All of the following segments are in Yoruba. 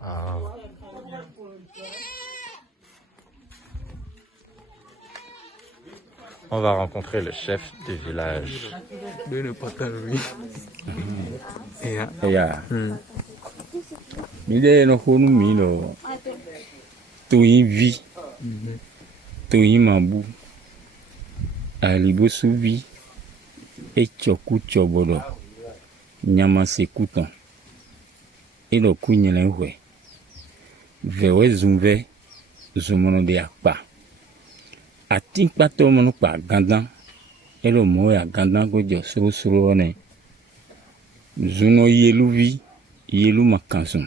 Ah. On va rencontrer le chef du village. De ne pas lui. Mide no honu mino. Tognivi. Tognimabu. Alibosuvi. Echoku chobodo. Nyama sekutan. Elo kunyele we. Vewe zumve. Zumono de akpa. Atin pato mono pa gandan. Elo moya gandan go jo suru one. Zuno yeluvi. Yelu makanson.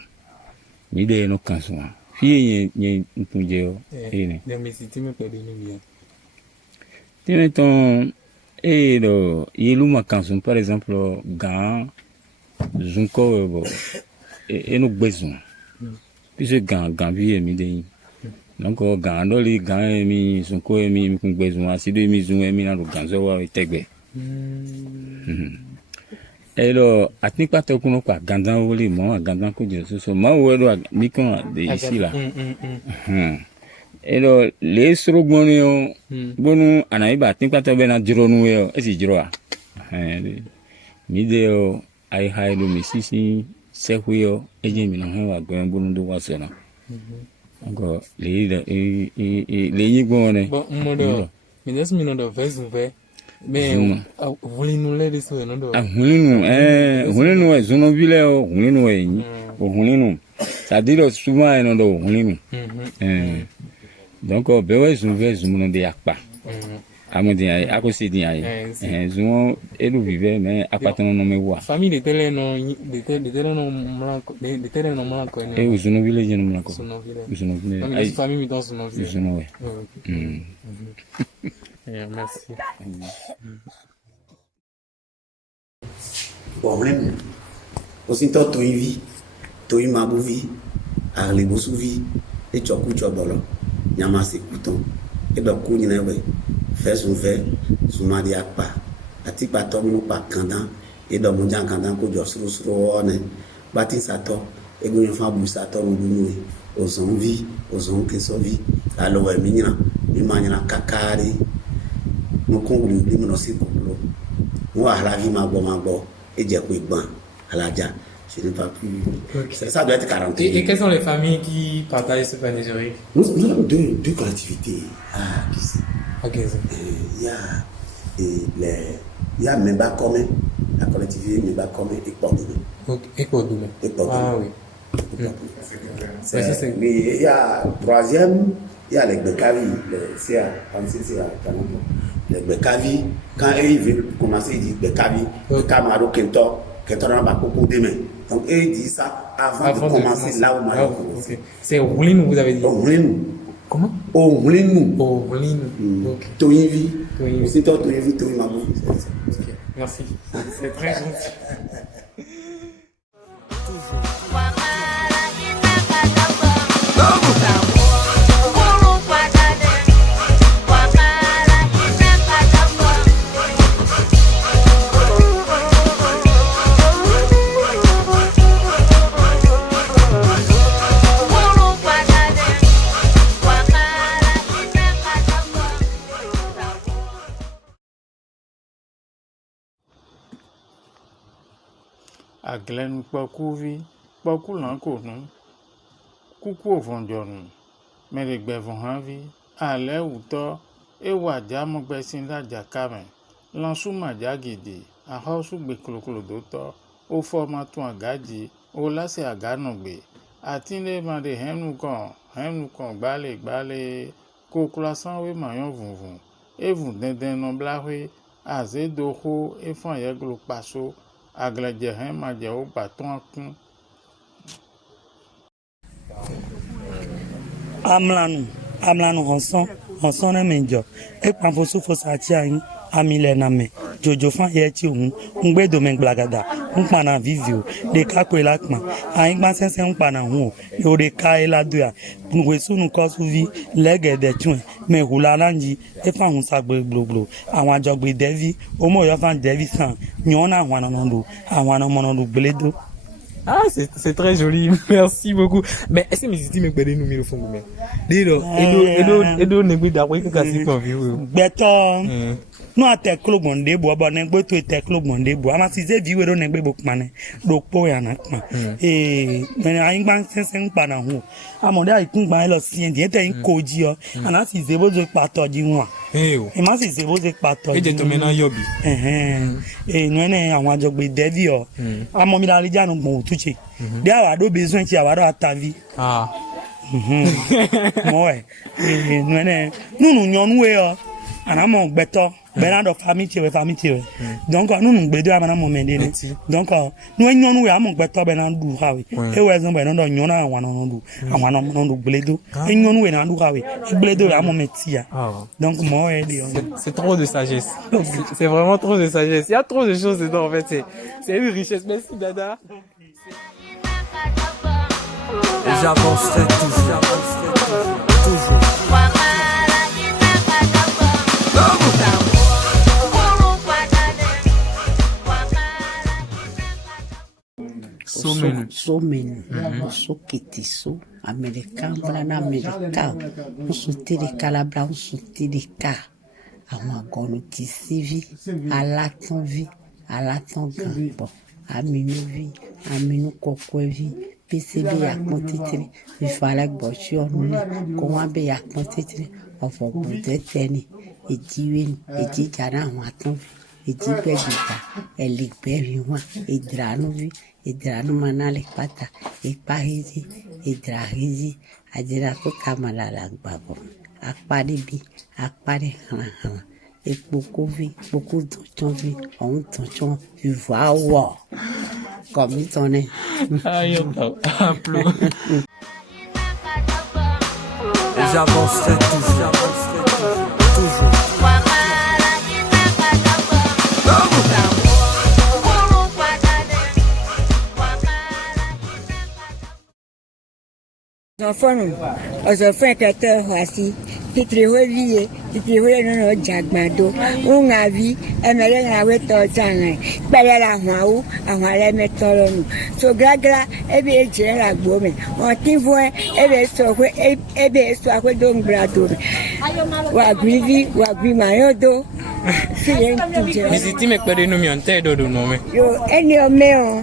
Mide no kanson. Fie nye ntunjeo. Time PEDAH. Tiens ton yelu makanson par exemple gan zunko et no besoin. Puisque gan vie mide. Donc gan doli gan mi zunko mi besoin si de mi zun mi na ganzo wa tegbe. Alors, à ce pas tout qu'on a gandan ou les mots, gandan que Dieu se soit, moi ou ni qu'on de ici là. Alors, les sorogonio, bon, anaïba, tin pas tout ben à dronu et si droit. Mideo, ai hai do misisi, se huyo, et j'ai mis en haut à gagner bon de voir cela. Encore, les yigone. Bon, modèle. Mais laisse-moi nous faire ouvert. Mais voulez nous l'aider sur le nom. Hulinu, zonovile, hulinu, hulinu. Ça dit souvent un nom hulinu. Donc, bewe zouvez zumuno de yakpa. Amodi à cause de aïe. Zoum et nous vivons, mais appartenant à mes voix. Famille de télé non, de télé non blanc. Et vous zonovile, je ne me l'accorde. Zonovile. Famille dans zonovile. Zonovile. Merci. Bon, même, aussi tant Tognivi, Tognimabuvi, Arlebosuvi, et Choku Chobolo, Nyama Sekutan, et Doku Ninewe, fait son verre, son mari à pas, à Tipa Tomino par Kandan, et dans mon Jan Kandan, que Josro Sroone, Batin Sato, et Goyon Bousato, aux envies, aux enquêtes, alors, Mina, Imagina Kakari. Nous concluons nos circuits. Moi, à la vie, ma bonne, et j'ai pris ban à la dia. Je n'ai pas pu. Ça doit être 40. Et quelles sont les familles qui partagent ce panégyrique? Nous avons deux collectivités. Il y a Memba commun, la collectivité Memba commun et Pordoumé. Et Pordoumé. Ah oui. Mais il y a troisième, il y a les Bekavi, les Bekavi, quand ils veulent commencer, ils disent Bekavi, Bekamaro, Kento, n'a pas beaucoup demain. Donc, ils disent ça avant de commencer là où Maroc. C'est Oulinou, vous avez dit? Oulinou. Comment? Oulinou. Oulinou. Tognivi. Aussi, Tognivi, Tognimabu. Merci. C'est très gentil. Aglinnou Pokouvi, Pokulankonou, Coucou Vondjonou, mais les Bevonhavi, Allez ou Tor, et Wadja Mokbesinda Jakame, Lansou Madjagidi, à Hosu Bekloklo Dotor, au format Touangadi, au Lasse Aganogbe, à Tine Mande Hemnoukon, Bale, Kokulasan we Mayon Vunvun, et vous n'êtes non blawe, à Zedoro, et Fanyaglo Passo, Agladjehem Madjao Baton Kun. Amlanu Hanson na menjo. E panfosu fosati ayin amile na me. Jojo fan yeti un ngbe domen glagada. Unpa na vivio de kakwe lakma. Ayin gba sense unpa na hu. Yo de ka eladua. Nwesu nu kosuvi lege de tun. Me hula lanji e fan hun sagbe bloblo. Àwọn ajogbe devi, omo yo fan devi san. Nyon na àwọn anondo, àwọn anomonodo gbeledo. Ah, c'est très joli. Merci beaucoup. Mais est-ce que mes ici me perdent nous le fond mais. Dis-le. Edo negbi d'après que kasi pas vivre. Beto. No ate club monde bo ba negbe to ate club monde bo. Ama si ze viwe do negbe bo kmane. Do po ya na kma. Men ayin gban sensen pa na hu. Amode ayi kun gban lo si en te in koji o. Ana si ze bo zo pato ji won. E ma si ze bo ze pato. E je to me na yobi. Nwene àwọn ajogbe devi o. Amo mi la ri janu gbon otuche. De awa do besoin ti awa do atavi. Ah. Moi. Nwene nunu nyonu e o. Ana mo gbeto. Bernard famille. Donc nous gbedo amana mo mendene. Donc nous nyonu we amo gbeto Bernard du hawe. E we zon Bernard nyona àwọn no du gbedo. E nyonu we na du hawe. Gbedo amo metia. Donc moi c'est trop de sagesse. C'est vraiment trop de sagesse. Il y a trop de choses dedans en fait, c'est une richesse. Merci Dada. Et j'avancerai toujours. Somenu, soketiso, américain, blana américain, on sautait des calabras, on sautait des cas. Ahouangonnou tisivi, alatonvi, alatongan, aminovi, aminokokwevi, PCB yakontitri, ifalek bochioruni, kowabe yakontitri, ofobudeteni, ejiweni, ejijana ahouatonvi, ejibegita, eligbeviwa, edranovi. Idrano manale pata ipahizi idrahizi ajira ko kamalala gbabo apade bi apade han epokovi beaucoup tontonvi on tonton vivoa comme tonne Ayo aplo. J'avancerai toujours. Ozofonnou kete hwasi titriwe vie titriwe no jagbado ungavi emere na weto tanga pele la hwawu ahwale metoro nu so gragra ebe eje la gbome on tinvo ebe so akwe do ngrado wa grivi wa grimayodo Visiti me perdre nous mi do no me. Yo eni o meo.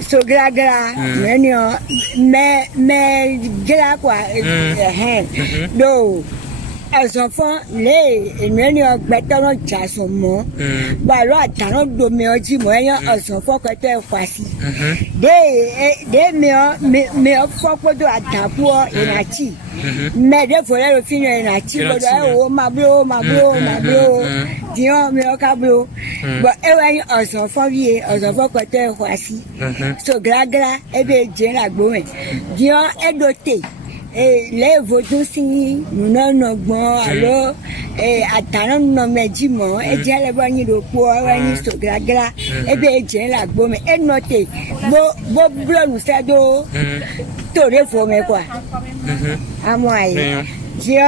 So gragra eni o me gra kwa do Ozofonnou le eni o gbeto jaso mo ba lo atano do me oji mo eyan Ozofonnou kete kwasi de me o fopodo atapu o inachi me de fole lo fino inachi bodo mablo Dion me okablo but ewen Ozofonnou kete kwasi so gragra ebe je la gbowen Dion edote les vodou si nous bon alors attendons nos médiments et j'ai les bonnes de pour venir sur gragra et bien j'ai la gomme et noter bo blon nous ça do tout réformer quoi à moi Dieu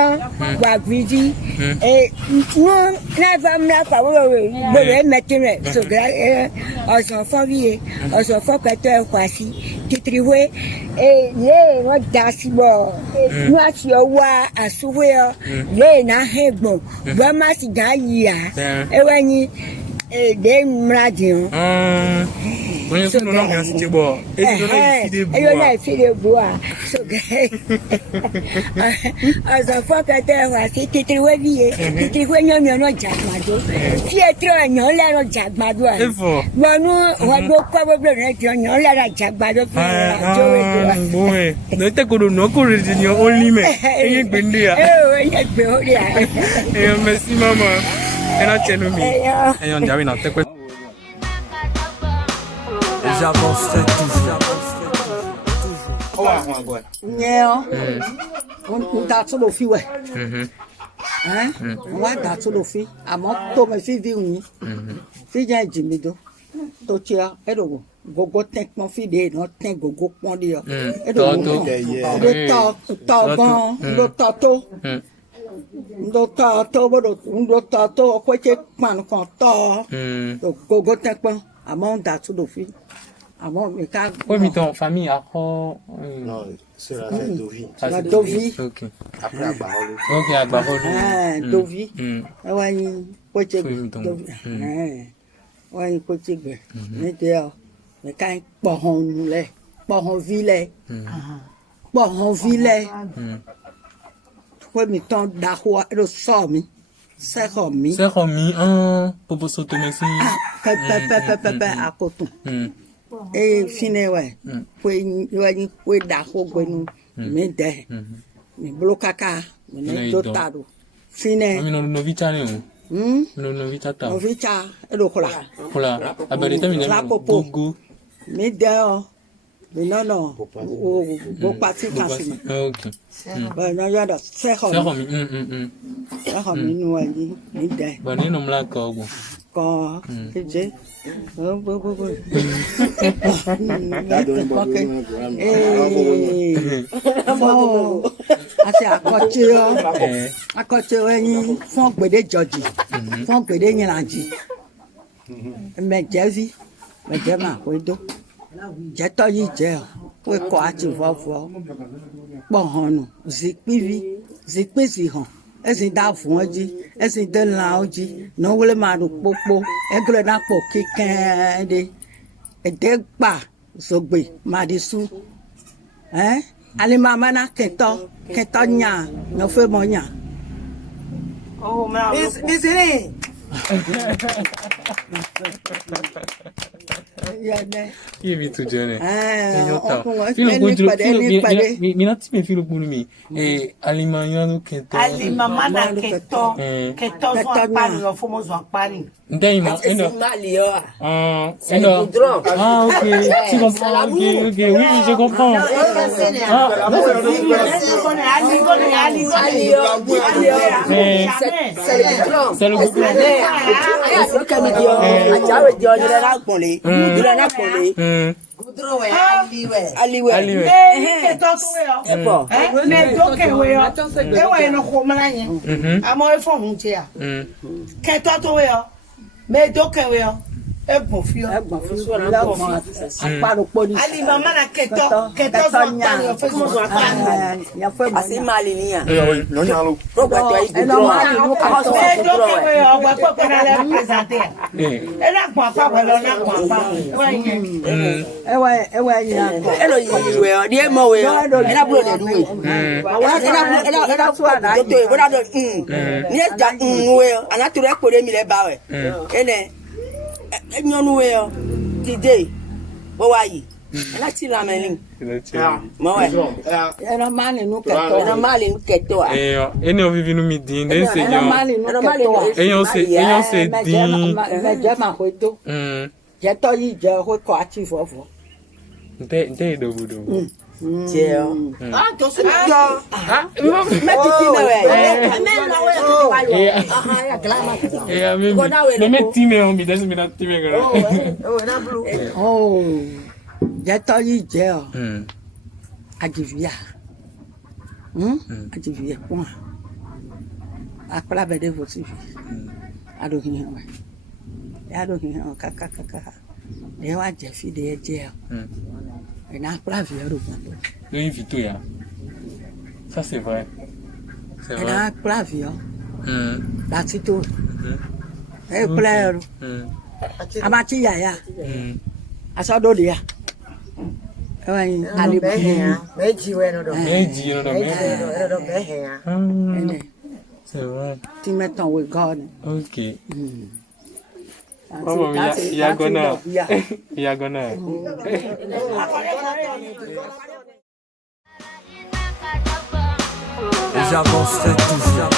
va vidi et nous n'avons pas le mettre sur gragra Ozofonnou que kwasi titriwe ye no dasibo no asiwa asuwe ye na hegbon ba ma si ga yia ewani de mradion on so no no si tibo e na fi de boa so Ozofonnou kete kwasi titriwe vie titriwe nyo no jagbado fietro nyo le no jagbado bonu wa do kwa bo na nyo le ra jagbado Boy, no te kodo no ko ni only me. Eyin gbende ya. Eyin gbe o ya. Merci mama. Ena chenu mi. Eyon jawi na tekwe. J'avancerai toujours. Nyeo. On ta so lo fi we. Wa ta so lo fi. Amo to me fi vi wi. Fi je jimido. To chia edo gogo tek mon fi de no tek gogo pon de yo. Edo to bo to ko che pan kon to. To gogo tek pon among that to do fi. Ah bon, mais quand. Oui, mais ton famille après. Non, c'est la fête d'Ovi. La Dovi. Ok. Après, à Barolo. Ok, à Barolo. Ah, Dovi. Ouais, côté Oui, Dovi. Ouais, côté Dovi. Mais d'ailleurs, mais quand Boron nous l'est, Boron Ville, Boron Ville. Oui, mais ton d'Ahoua, le somme, c'est remis. C'est remis, pour sauter, merci. À coton. Et fini, ouais. Puis, d'Ahoua, mais de. Mais blocaka, mais totado. Fini. Mais non, non, vite, allez, non, non, vite, attends. Non, vite, et le cola. Voilà. Ah, ben, les temps, il a gogo. Mais d'ailleurs, mais non, au parti quand c'est. Ok. Ben, non, il y a c'est remis. C'est remis, nous, mais de. Ben, il nomme la corbe. Quand, c'est ase akɔtse ɛyin fún gbèdé jɔdzi fún gbèdé nyiladzi mɛdzevi mɛdze ma koe do dzetɔ yi dze koe kɔ ati vɔvɔ kpɔhɔnu zikpivi zikpi si hɔn ezi da avùn dzi ezi de lãwo dzi nɔwle ma ɖo kpokpo egble na kpɔ kekɛɛ ɖe ede gba zogbe madisu alimama na kɛtɔ nya nɔfɛ mɔ nya. bisiri. Il est tout jeune. Mina ti me filo punu mi. Aliment yana keto. Aliment mana keto. Keto zwa pani yo fomo zwa pani. Ndeyima endo. C'est le goudron. Ah ok. Tu comprends. Ok. Oui, je comprends. C'est le goudron. Today, what are you? Let's see Ramani. Era male no keto. Era male no keto. Ene ovivi no midin, den se Era male no keto. Eyon se din. Me jama hoito. Je to yi je ho ko ati fofo. Nte do budo. Jeo. Ah, to se jo. Ah, me titi me we. Me na we. Ah, ya glama. Me time on mi des me na time gara. Oh, na blue. Oh. Je to yi je o. Adivia. Adivia point. Akla bede vosi. Ado hin we. Ado hin o kaka. E wa je fi de je o. Et n'a pas vu le monde. Oui, vite, ya. Ça, c'est vrai. C'est vrai. Elle n'a pas vu. La tito. Elle pleure. Amati yaya. Asado dia. Oui, allez bien. Meji we no do. Meji no do. C'est vrai. Tu mets ton regard. Ok. Oh, ya gonna. Et j'avancerai toujours.